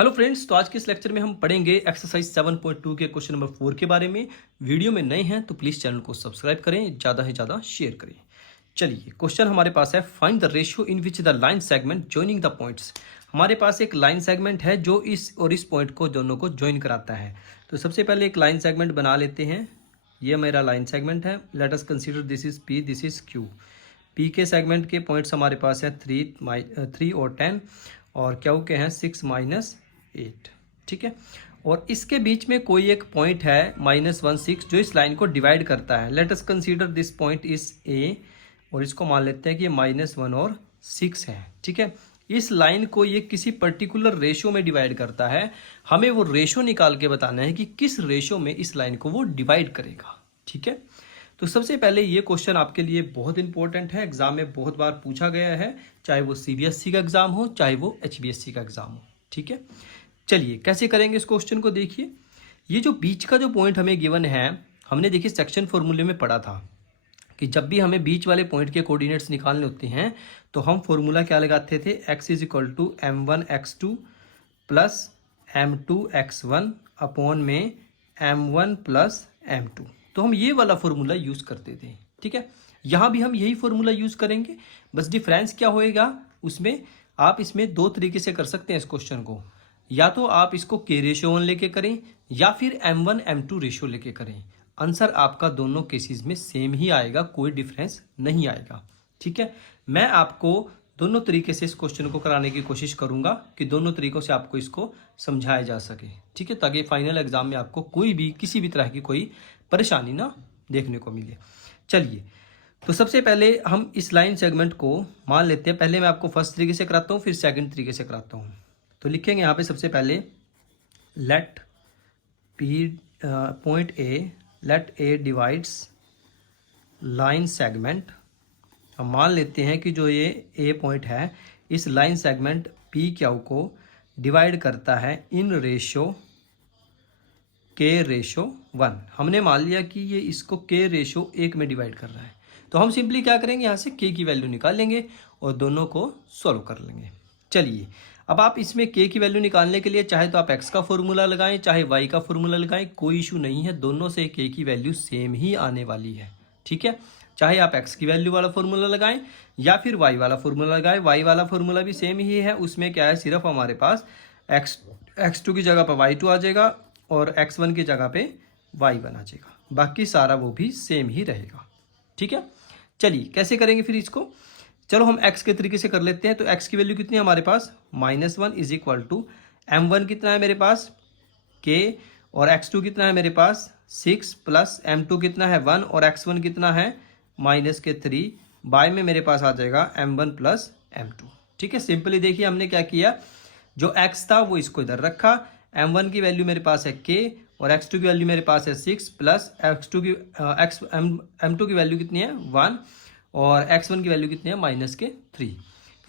Hello friends, तो आज के इस लेक्चर में हम पढ़ेंगे एक्सरसाइज 7.2 के क्वेश्चन नंबर 4 के बारे में। वीडियो में नए हैं तो प्लीज़ चैनल को सब्सक्राइब करें, ज़्यादा से ज़्यादा शेयर करें। चलिए, क्वेश्चन हमारे पास है find the ratio in which the line segment joining the points. हमारे पास एक लाइन सेगमेंट है जो इस और इस पॉइंट को दोनों को ज्वाइन कराता है। तो सबसे पहले एक लाइन सेगमेंट बना लेते हैं। ये मेरा लाइन सेगमेंट है। Let us consider this is P, this is Q. P के सेगमेंट के पॉइंट्स हमारे पास है 3 और 10, और क्यू के हैं 6 - 8। ठीक है, और इसके बीच में कोई एक पॉइंट है -1 6 जो इस लाइन को डिवाइड करता है। Let us consider this point is a, और इसको मान लेते हैं कि ये -1 और 6 है। ठीक है, इस लाइन को ये किसी पर्टिकुलर रेशो में डिवाइड करता है। हमें वो रेशो निकाल के बताना है कि किस रेशो में इस लाइन को वो डिवाइड करेगा। ठीक है, तो सबसे पहले ये क्वेश्चन आपके लिए बहुत इंपॉर्टेंट है, एग्जाम में बहुत बार पूछा गया है, चाहे वो सीबीएसई का एग्जाम हो चाहे वो एचबीएसई का एग्जाम हो। ठीक है, चलिए कैसे करेंगे इस क्वेश्चन को। देखिए, ये जो बीच का जो पॉइंट हमें गिवन है, हमने देखिए सेक्शन फॉर्मूले में पढ़ा था कि जब भी हमें बीच वाले पॉइंट के कोऑर्डिनेट्स निकालने होते हैं तो हम फॉर्मूला क्या लगाते थे, x is equal to m1x2 plus m2x1 upon में m1 प्लस m2। तो हम ये वाला फॉर्मूला यूज़ करते थे। ठीक है, यहाँ भी हम यही फॉर्मूला यूज़ करेंगे, बस डिफरेंस क्या होएगा उसमें, आप इसमें दो तरीके से कर सकते हैं इस क्वेश्चन को। या तो आप इसको k रेशियो 1 लेके करें या फिर m1 m2 रेशियो लेके करें। आंसर आपका दोनों केसेस में सेम ही आएगा, कोई डिफरेंस नहीं आएगा। ठीक है, मैं आपको दोनों तरीके से इस क्वेश्चन को कराने की कोशिश करूंगा कि दोनों तरीकों से आपको इसको समझाया जा सके। ठीक है, ताकि फाइनल एग्जाम में आपको कोई भी किसी भी तरह की कोई परेशानी ना देखने को मिले। चलिए, तो सबसे पहले हम इस लाइन सेगमेंट को मान लेते हैं। पहले मैं आपको फर्स्ट तरीके से कराता हूँ, फिर सेकंड तरीके से कराता हूँ। तो लिखेंगे यहाँ पे सबसे पहले let P point A, let A divides line segment. हम मान लेते हैं कि जो ये ए पॉइंट है इस लाइन सेगमेंट पी क्यू को डिवाइड करता है इन रेशो के रेशो 1। हमने मान लिया कि ये इसको के रेशो 1 में डिवाइड कर रहा है। तो हम सिंपली क्या करेंगे, यहाँ से के की वैल्यू निकाल लेंगे और दोनों को सॉल्व कर लेंगे। चलिए, अब आप इसमें के की वैल्यू निकालने के लिए चाहे तो आप एक्स का फॉर्मूला लगाएं चाहे वाई का फॉर्मूला लगाएं, कोई इशू नहीं है, दोनों से के की वैल्यू सेम ही आने वाली है। ठीक है, चाहे आप एक्स की वैल्यू वाला फॉर्मूला लगाएं या फिर वाई वाला फॉर्मूला लगाएं, वाई वाला फॉर्मूला भी सेम ही है। उसमें क्या है, सिर्फ हमारे पास x2 की जगह पर y2 आ जाएगा और x1 की जगह पे y1 आ जाएगा, बाकी सारा वो भी सेम ही रहेगा। ठीक है, चलिए कैसे करेंगे फिर इसको। चलो हम x के तरीके से कर लेते हैं। तो x की वैल्यू कितनी है हमारे पास, -1 इज इक्वल टू m1 कितना है मेरे पास k, और x2 कितना है मेरे पास 6 प्लस m2 कितना है 1 और x1 कितना है -3। बाय में मेरे पास आ जाएगा m1 प्लस m2। ठीक है, सिंपली देखिए हमने क्या किया, जो x था वो इसको इधर रखा, m1 की वैल्यू मेरे पास है k और x2 की वैल्यू मेरे पास है 6 प्लस m2 की वैल्यू कितनी है 1 और x1 की वैल्यू कितनी है -3।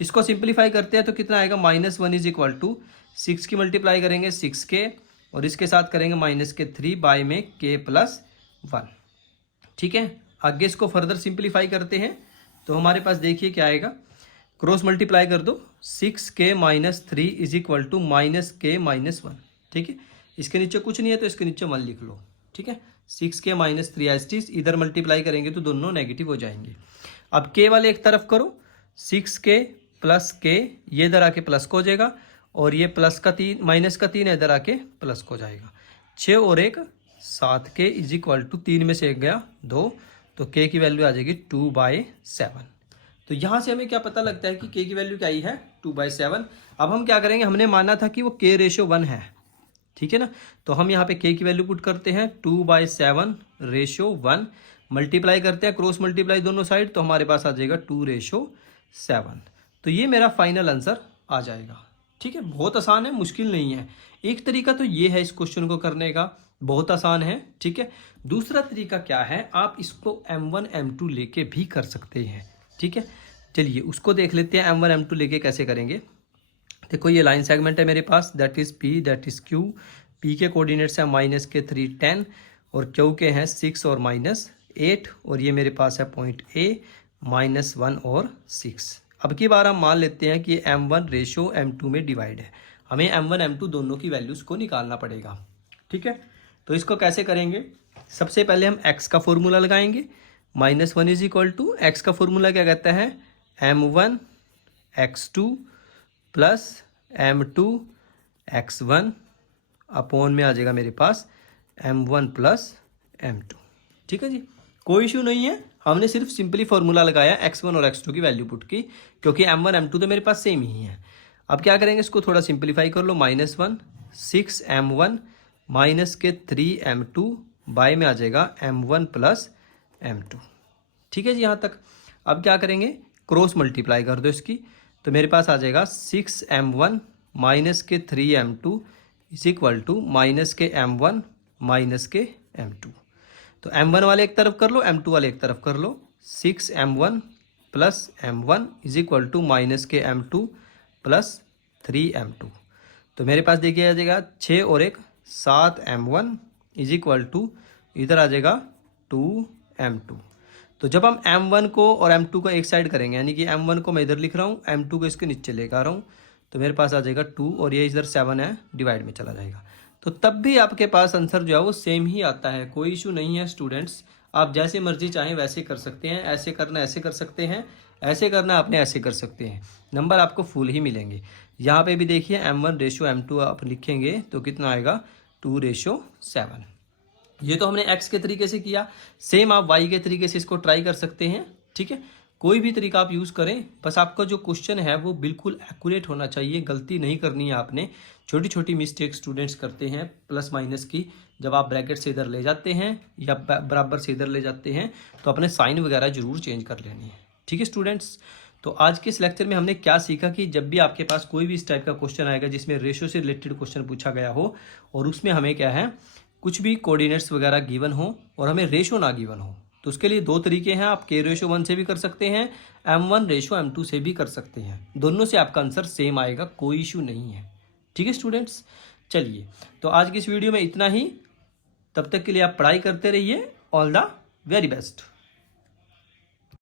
इसको सिंप्लीफाई करते हैं तो कितना आएगा, -1 इज इक्वल टू 6 की मल्टीप्लाई करेंगे 6 के और इसके साथ करेंगे -3 बाय में k प्लस 1। ठीक है, आगे इसको फर्दर सिंप्लीफाई करते हैं तो हमारे पास देखिए क्या आएगा, क्रॉस मल्टीप्लाई कर दो, 6k - 3 is equal to -k - 1। ठीक है, इसके नीचे कुछ नहीं है तो इसके नीचे 1 लिख लो। ठीक है, 6k - 3 एस टी, इधर मल्टीप्लाई करेंगे तो दोनों नेगेटिव हो जाएंगे। अब k वाले एक तरफ करो, 6k प्लस k, ये इधर आके प्लस को हो जाएगा और ये प्लस का 3 माइनस का 3 इधर आके प्लस को हो जाएगा। 6 और 1 7k इज इक्वल टू 3 में से 1 गया 2, तो k की वैल्यू आ जाएगी 2/7। तो यहाँ से हमें क्या पता लगता है कि k की वैल्यू क्या आई है 2/7। अब हम क्या करेंगे, हमने माना था कि वो k रेशो 1 है। ठीक है ना, तो हम यहाँ पे k की वैल्यू पुट करते हैं 2/7 रेशो 1, मल्टीप्लाई करते हैं क्रॉस मल्टीप्लाई दोनों साइड, तो हमारे पास आ जाएगा 2/7। तो ये मेरा फाइनल आंसर आ जाएगा। ठीक है, बहुत आसान है, मुश्किल नहीं है। एक तरीका तो ये है इस क्वेश्चन को करने का, बहुत आसान है। ठीक है, दूसरा तरीका क्या है, आप इसको m1 m2 लेके भी कर सकते हैं। ठीक है, चलिए उसको देख लेते हैं, m1 m2 लेके कैसे करेंगे। देखो ये लाइन सेगमेंट है मेरे पास, that is p, that is q। p के कोऑर्डिनेट्स हैं -3 10 और q के हैं 6 और -8, और ये मेरे पास है पॉइंट a -1 और 6। अब की बार हम मान लेते हैं कि m1 रेशो m2 में डिवाइड है। हमें m1 m2 दोनों की वैल्यूज़ को निकालना पड़ेगा। ठीक है, तो इसको कैसे करेंगे? सबसे पहले हम x का फॉर्मूला लगाएंगे। -1 इज इक्वल टू x का फॉर्मूला क्या कहता है? m1 x2 plus m2 x1 upon में आ जाएगा मेरे पास m1 प्लस m2। ठीक है जी, कोई इशू नहीं है, हमने सिर्फ सिंपली फॉर्मूला लगाया x1 और x2 की वैल्यू पुट की, क्योंकि m1 m2 तो मेरे पास सेम ही है। अब क्या करेंगे, इसको थोड़ा सिंपलीफाई कर लो। -1 6m1 माइनस के 3m2 बाय में आ जाएगा m1 प्लस m2। ठीक है जी, यहाँ तक। अब क्या करेंगे, क्रॉस मल्टीप्लाई कर दो इसकी, तो मेरे पास आ जाएगा 6m1 माइनस के 3m2 is equal to minus के m1 माइनस के m2। तो m1 वाले एक तरफ कर लो, m2 वाले एक तरफ कर लो। 6m1 plus m1 is equal to minus k m2 plus 3m2। तो मेरे पास देखिए आ जाएगा 6 और 1 7m1 इज इक्वल टू इधर आ जाएगा 2m2। तो जब हम m1 को और m2 को एक साइड करेंगे, यानी कि m1 को मैं इधर लिख रहा हूँ, m2 को इसके नीचे लेकर आ रहा हूँ, तो मेरे पास आ जाएगा 2 और ये इधर 7 है, डिवाइड में चला जाएगा। तो तब भी आपके पास आंसर जो है वो सेम ही आता है, कोई इशू नहीं है स्टूडेंट्स। आप जैसे मर्जी चाहें वैसे कर सकते हैं, ऐसे करना ऐसे कर सकते हैं, ऐसे करना आपने ऐसे कर सकते हैं, नंबर आपको फुल ही मिलेंगे। यहाँ पे भी देखिए m1 रेशो m2 आप लिखेंगे तो कितना आएगा 2:7। ये तो हमने x के तरीके से किया, सेम आप y के तरीके से इसको ट्राई कर सकते हैं। ठीक है, कोई भी तरीका आप यूज़ करें, बस आपका जो क्वेश्चन है वो बिल्कुल एक्यूरेट होना चाहिए, गलती नहीं करनी है आपने। छोटी छोटी मिस्टेक स्टूडेंट्स करते हैं प्लस माइनस की, जब आप ब्रैकेट से इधर ले जाते हैं या बराबर से इधर ले जाते हैं तो अपने साइन वगैरह जरूर चेंज कर लेनी है। ठीक है स्टूडेंट्स, तो आज के इस लेक्चर में हमने क्या सीखा कि जब भी आपके पास कोई भी इस टाइप का क्वेश्चन आएगा जिसमें रेशो से रिलेटेड क्वेश्चन पूछा गया हो और उसमें हमें क्या है, कुछ भी कोऑर्डिनेट्स वगैरह गिवन हो और हमें रेशो ना गिवन हो, तो उसके लिए दो तरीके हैं। आप k/1 से भी कर सकते हैं, m1/m2 से भी कर सकते हैं, दोनों से आपका आंसर सेम आएगा, कोई इशू नहीं है। ठीक है स्टूडेंट्स, चलिए तो आज की इस वीडियो में इतना ही। तब तक के लिए आप पढ़ाई करते रहिए। All the very best.